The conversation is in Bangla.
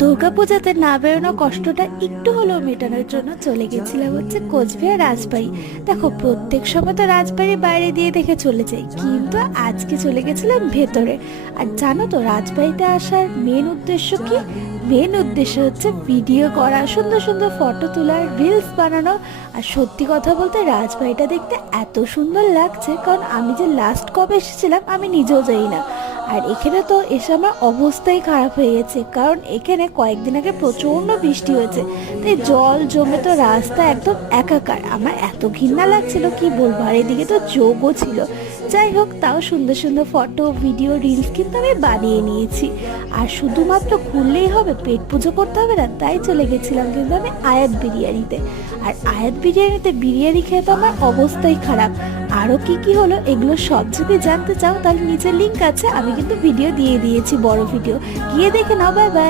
দুর্গাপূজাতে না বেরোনো কষ্টটা একটু হলেও মেটানোর জন্য চলে গেছিলাম হচ্ছে কোচবিহার রাজবাড়ি। দেখো প্রত্যেক সময় তো রাজবাড়ি বাইরে দিয়ে দেখে চলে যাই, কিন্তু আজকে চলে গেছিলাম ভেতরে। আর জানো তো রাজবাড়িতে আসার মেন উদ্দেশ্য কি? মেন উদ্দেশ্য হচ্ছে ভিডিও করা, সুন্দর সুন্দর ফটো তোলা, রিলস বানানো। আর সত্যি কথা বলতে রাজবাড়িটা দেখতে এত সুন্দর লাগছে, কারণ আমি যে লাস্ট কবে এসেছিলাম আমি নিজেও জানি না। আর এখানে তো এসে আমার অবস্থাই খারাপ হয়ে গেছে, কারণ এখানে কয়েকদিন আগে প্রচণ্ড বৃষ্টি হয়েছে, তাই জল জমে তো রাস্তা একদম একাকার। আমার এত ঘৃণা লাগছিল কি বলবো, আর এদিকে তো যোগও ছিল। যাই হোক, তাও সুন্দর সুন্দর ফটো, ভিডিও, রিলস কিন্তু আমি বানিয়ে নিয়েছি। আর শুধুমাত্র ঘুরলেই হবে, পেট পুজো করতে হবে না, তাই চলে গেছিলাম কিন্তু আমি আয়াত বিরিয়ানিতে। আর আয়াত বিরিয়ানিতে বিরিয়ানি খেয়ে তো আমার অবস্থাই খারাপ। আরও কি কি হলো এগুলো সব যদি জানতে চাও তাহলে নিচে লিঙ্ক আছে, আমি কিন্তু ভিডিও দিয়ে দিয়েছি, বড় ভিডিও, গিয়ে দেখে নাও। Bye bye.